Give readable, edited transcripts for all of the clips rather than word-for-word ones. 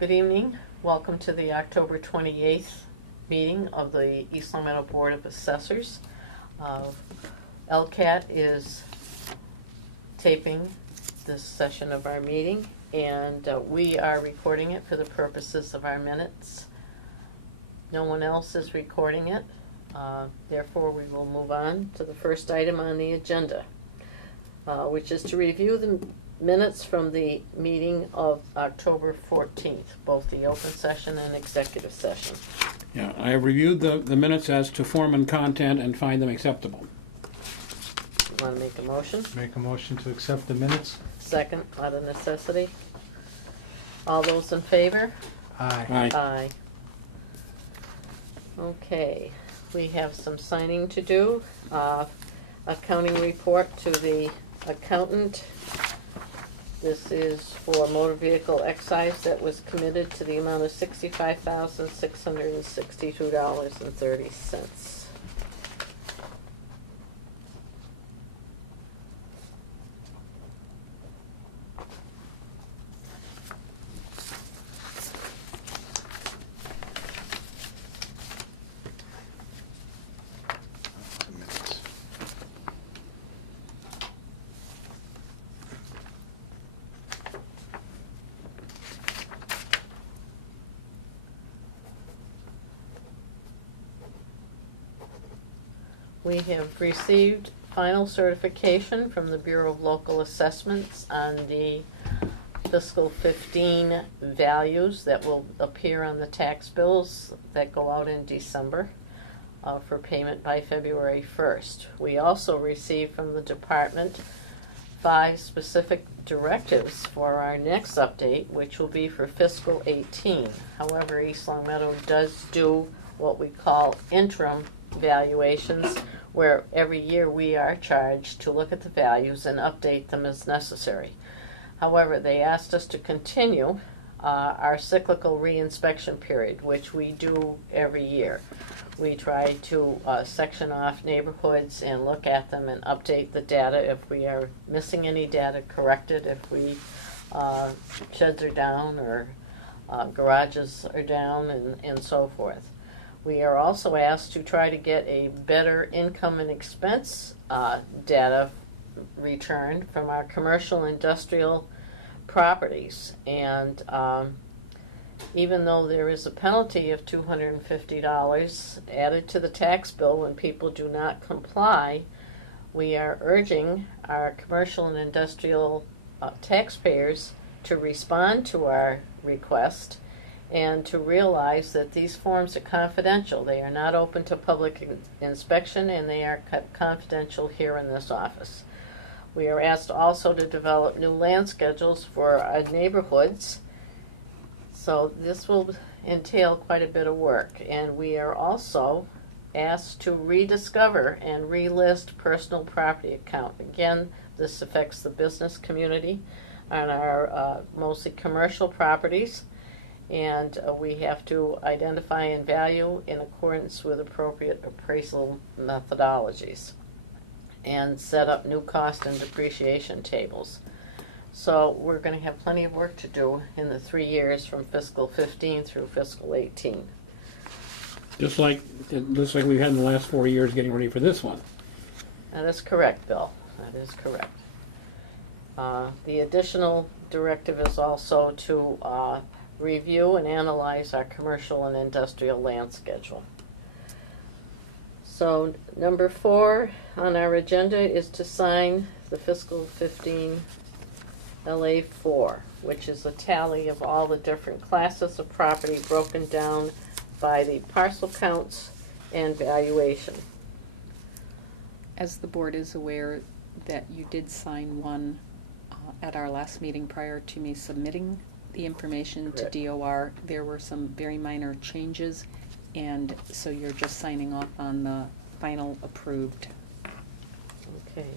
Good evening. Welcome to the October 28th meeting of the East Long Meadow Board of Assessors. LCAT is taping this session of our meeting, and we are recording it for the purposes of our minutes. No one else is recording it. Therefore, we will move on to the first item on the agenda, which is to review the minutes from the meeting of October 14th, both the open session and executive session. Yeah, I have reviewed the minutes as to form and content and find them acceptable. You want to make a motion? Make a motion to accept the minutes. Second, out of necessity. All those in favor? Aye. Aye. Aye. Okay, we have some signing to do. Accounting report to the accountant. This is for motor vehicle excise that was committed to the amount of $65,662.30. The minutes. We have received final certification from the Bureau of Local Assessments on the fiscal 15 values that will appear on the tax bills that go out in December for payment by February 1st. We also received from the department 5 specific directives for our next update, which will be for fiscal 18. However, East Long Meadow does do what we call interim valuations, where every year we are charged to look at the values and update them as necessary. However, they asked us to continue our cyclical reinspection period, which we do every year. We try to section off neighborhoods and look at them and update the data. If we are missing any data, correct it. If we sheds are down or garages are down and so forth. We are also asked to try to get a better income and expense data returned from our commercial industrial properties. And even though there is a penalty of $250 added to the tax bill when people do not comply, we are urging our commercial and industrial taxpayers to respond to our request and to realize that these forms are confidential. They are not open to public inspection, and they are kept confidential here in this office. We are asked also to develop new land schedules for our neighborhoods. So this will entail quite a bit of work. And we are also asked to rediscover and relist personal property account. Again, this affects the business community on our mostly commercial properties. And we have to identify and value in accordance with appropriate appraisal methodologies and set up new cost and depreciation tables. So we're going to have plenty of work to do in the 3 years from fiscal 15 through fiscal 18. Just like we've had in the last 4 years getting ready for this one. That is correct, Bill. That is correct. The additional directive is also to review and analyze our commercial and industrial land schedule. So number 4 on our agenda is to sign the fiscal 15 LA4, which is a tally of all the different classes of property broken down by the parcel counts and valuation. As the board is aware that you did sign one at our last meeting prior to me submitting the information Correct. to DOR, there were some very minor changes, and so you're just signing off on the final approved. Okay.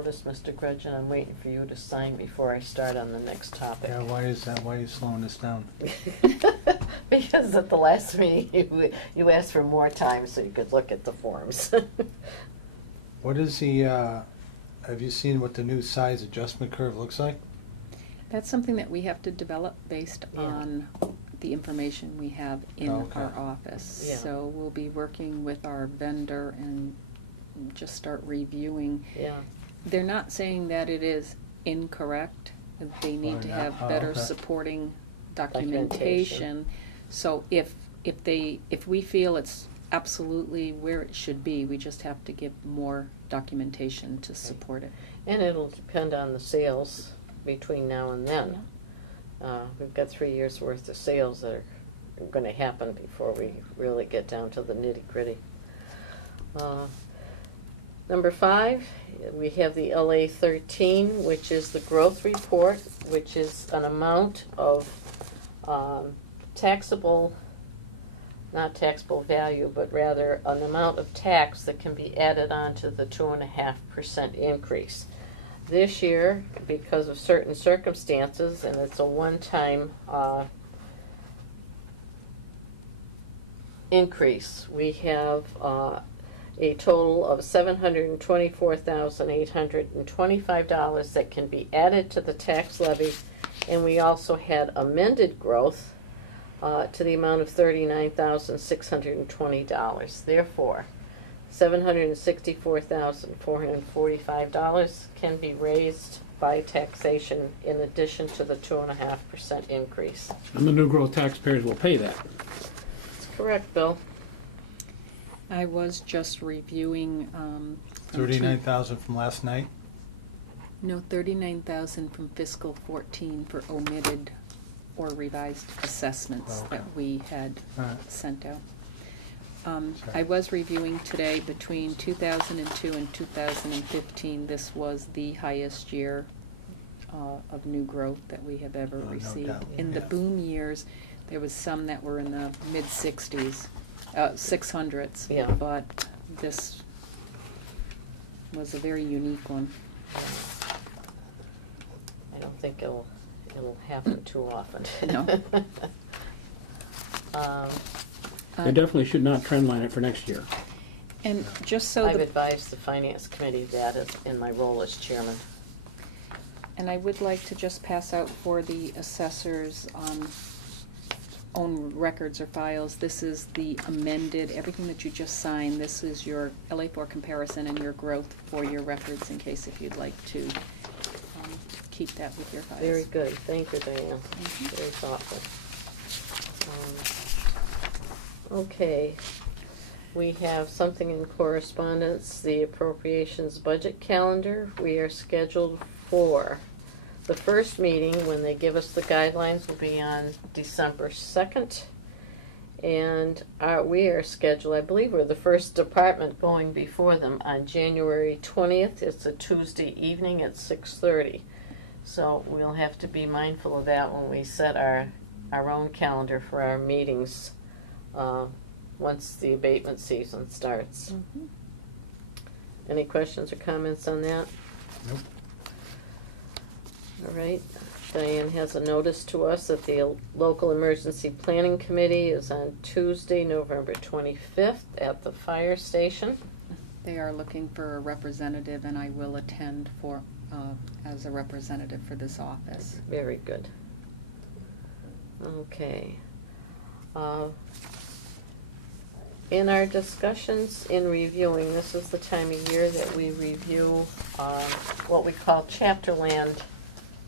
notice, Mr. Gretchen, I'm waiting for you to sign before I start on the next topic. Yeah, why is that? Why are you slowing us down? Because at the last meeting, you asked for more time so you could look at the forms. What is the, have you seen what the new size adjustment curve looks like? That's something that we have to develop based Yeah. on the information we have in Okay. our office. Yeah. So we'll be working with our vendor and just start reviewing. Yeah, They're not saying that it is incorrect. They need Oh, to no. have Oh, better okay. supporting Documentation. documentation. So if we feel it's absolutely where it should be, we just have to give more documentation to support it. and it'll depend on the sales between now and then. We've got 3 years' worth of sales that are gonna happen before we really get down to the nitty-gritty. Number 5, we have the LA 13, which is the growth report, which is an amount of taxable, not taxable value, but rather an amount of tax that can be added on to the 2.5% increase. This year, because of certain circumstances, and it's a one-time increase, we have a total of $724,825 that can be added to the tax levy, and we also had amended growth to the amount of $39,620. Therefore, $764,445 can be raised by taxation in addition to the 2.5% increase. And the new growth taxpayers will pay that. That's correct, Bill. I was just reviewing, from 39,000 from last night? No, 39,000 from fiscal 14 for omitted or revised assessments Okay. that we had Alright. sent out. Sorry. I was reviewing today between 2002 and 2015. This was the highest year of new growth that we have ever No received. doubt, In the yeah. boom years, there was some that were in the mid-60s, 600s. Yeah. But this was a very unique one. I don't think it'll happen too often. No. They definitely should not trendline it for next year. And just so I've the advised the finance committee that is in my role as chairman. And I would like to just pass out for the assessor's own records or files. This is the amended, everything that you just signed. This is your LA4 comparison and your growth for your records in case if you'd like to keep that with your files. Very good, thank you, Diane. Mhm. Very thoughtful. Okay, we have something in correspondence, the appropriations budget calendar. We are scheduled for the first meeting, when they give us the guidelines, will be on December 2nd. And we are scheduled, I believe we're the first department going before them, on January 20th. It's a Tuesday evening at 6:30. So we'll have to be mindful of that when we set our own calendar for our meetings once the abatement season starts. Mhm. Any questions or comments on that? Nope. All right. Diane has a notice to us that the local emergency planning committee is on Tuesday, November 25th at the fire station. They are looking for a representative and I will attend for, as a representative for this office. Very good. Okay. In our discussions in reviewing, this is the time of year that we review what we call chapter land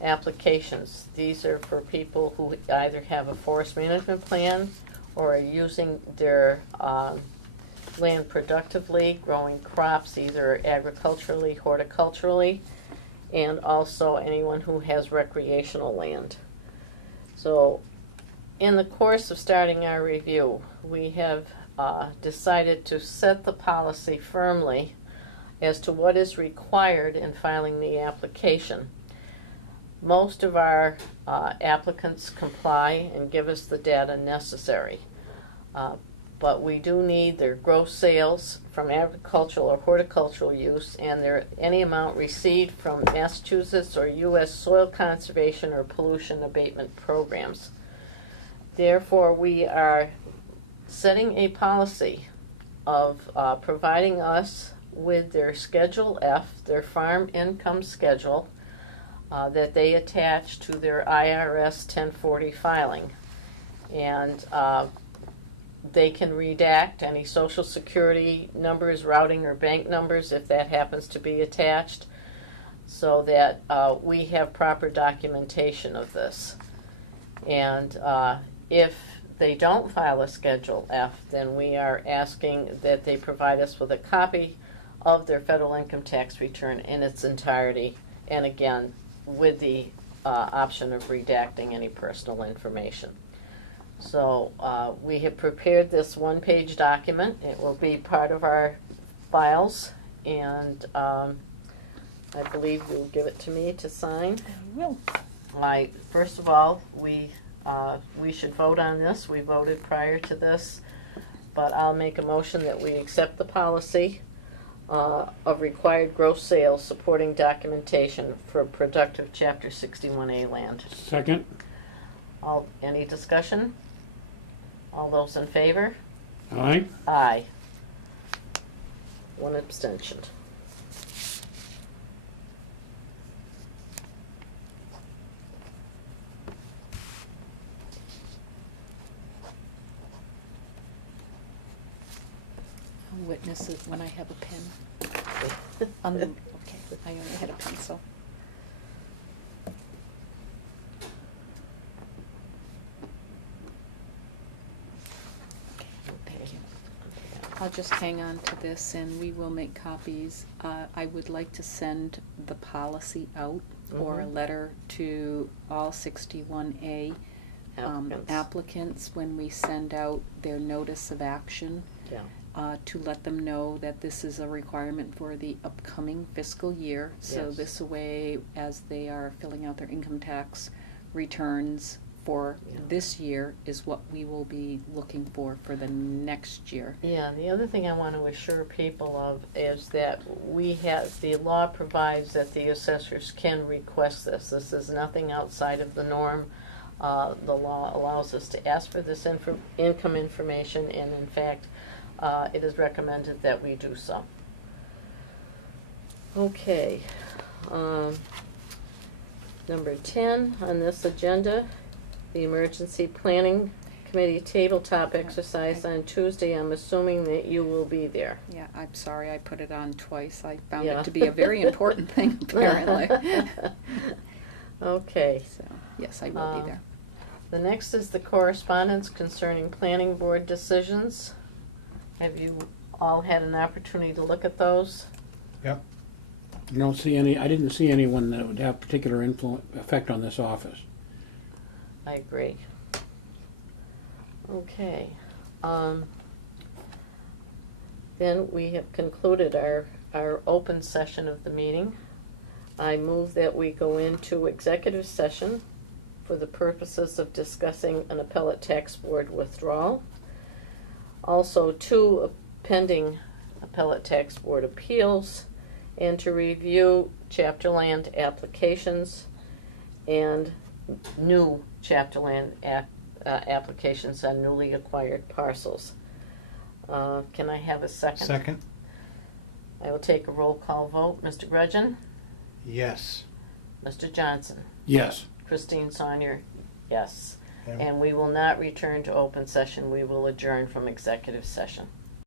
applications. These are for people who either have a forest management plan or are using their land productively, growing crops either agriculturally, horticulturally, and also anyone who has recreational land. So in the course of starting our review, we have decided to set the policy firmly as to what is required in filing the application. Most of our applicants comply and give us the data necessary. but we do need their gross sales from agricultural or horticultural use and any amount received from Massachusetts or U.S. soil conservation or pollution abatement programs. Therefore, we are setting a policy of providing us with their Schedule F, their farm income schedule, that they attach to their IRS 1040 filing. And they can redact any social security numbers, routing, or bank numbers if that happens to be attached, so that we have proper documentation of this. And if they don't file a Schedule F, then we are asking that they provide us with a copy of their federal income tax return in its entirety, and again, with the option of redacting any personal information. So we have prepared this one-page document. It will be part of our files, and I believe you'll give it to me to sign. I will. First of all, we should vote on this. We voted prior to this, but I'll make a motion that we accept the policy of required gross sales supporting documentation for productive Chapter 61A land. Second? Any discussion? All those in favor? Aye. Aye. One abstention. I'll witness it when I have a pen. Okay, I only had a pencil. Thank you. I'll just hang on to this and we will make copies. I would like to send the policy out or a letter to all 61A applicants when we send out their notice of action. Yeah. To let them know that this is a requirement for the upcoming fiscal year. So Yes. this way, as they are filling out their income tax returns for this year, is what we will be looking for the next year. Yeah, and the other thing I want to assure people of is that the law provides that the assessors can request this. This is nothing outside of the norm. The law allows us to ask for this income information, and in fact, it is recommended that we do so. Okay. Number 10 on this agenda, the Emergency Planning Committee tabletop exercise on Tuesday. I'm assuming that you will be there. Yeah, I'm sorry I put it on twice. I found Yeah. it to be a very important thing, apparently. Okay. So, yes, I will be there. The next is the correspondence concerning planning board decisions. Have you all had an opportunity to look at those? Yep. I didn't see anyone that would have particular effect on this office. I agree. Okay. Then we have concluded our open session of the meeting. I move that we go into executive session for the purposes of discussing an appellate tax board withdrawal. Also, 2 pending appellate tax board appeals, and to review chapter land applications and new chapter land applications on newly acquired parcels. Can I have a second? Second? I will take a roll call vote. Mr. Grudgeon? Yes. Mr. Johnson? Yes. Christine Saunier? Yes. And And we will not return to open session. We will adjourn from executive session.